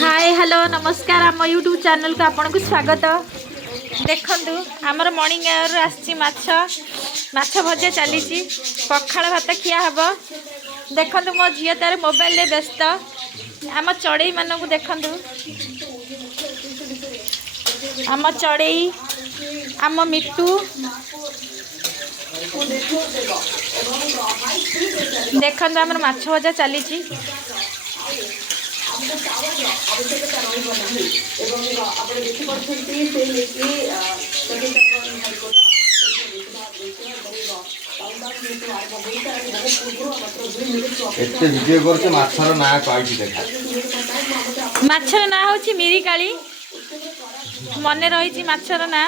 Hi hello नमस्कार आम YouTube channel को आपन को स्वागत। देखंतु आमर मॉर्निंग आवर आसी माछ भजा चली पखाड़ भात खिया हब। देखंतु मो झियो तार मोबाइल रे व्यस्त। आम चढ़ई मानक देखंतु आम चढ़ई आम मिट्टू देखंतु आमर माछ भजा चली माछर ना हूँ मिरिकाली मन रही माछर ना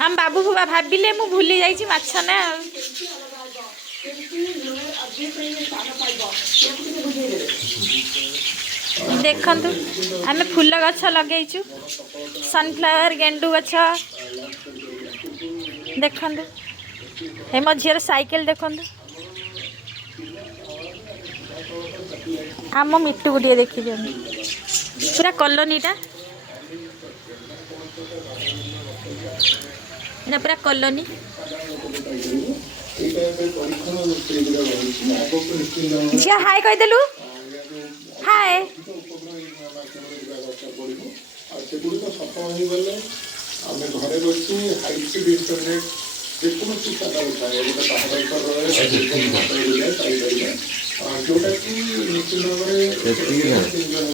आम बाबू फुबा भाविले मु भूली जाइए माछ ना। देखंतु आमे फूल गछ लगेइचु सनफ्लावर गेंडू गछ। देखंतु हे मो झीर साइकिल देखंतु आम मिट्टू को दिए देखी पूरा कॉलोनीटा एना पूरा कॉलोनी। झिया हाय कह देलु हाय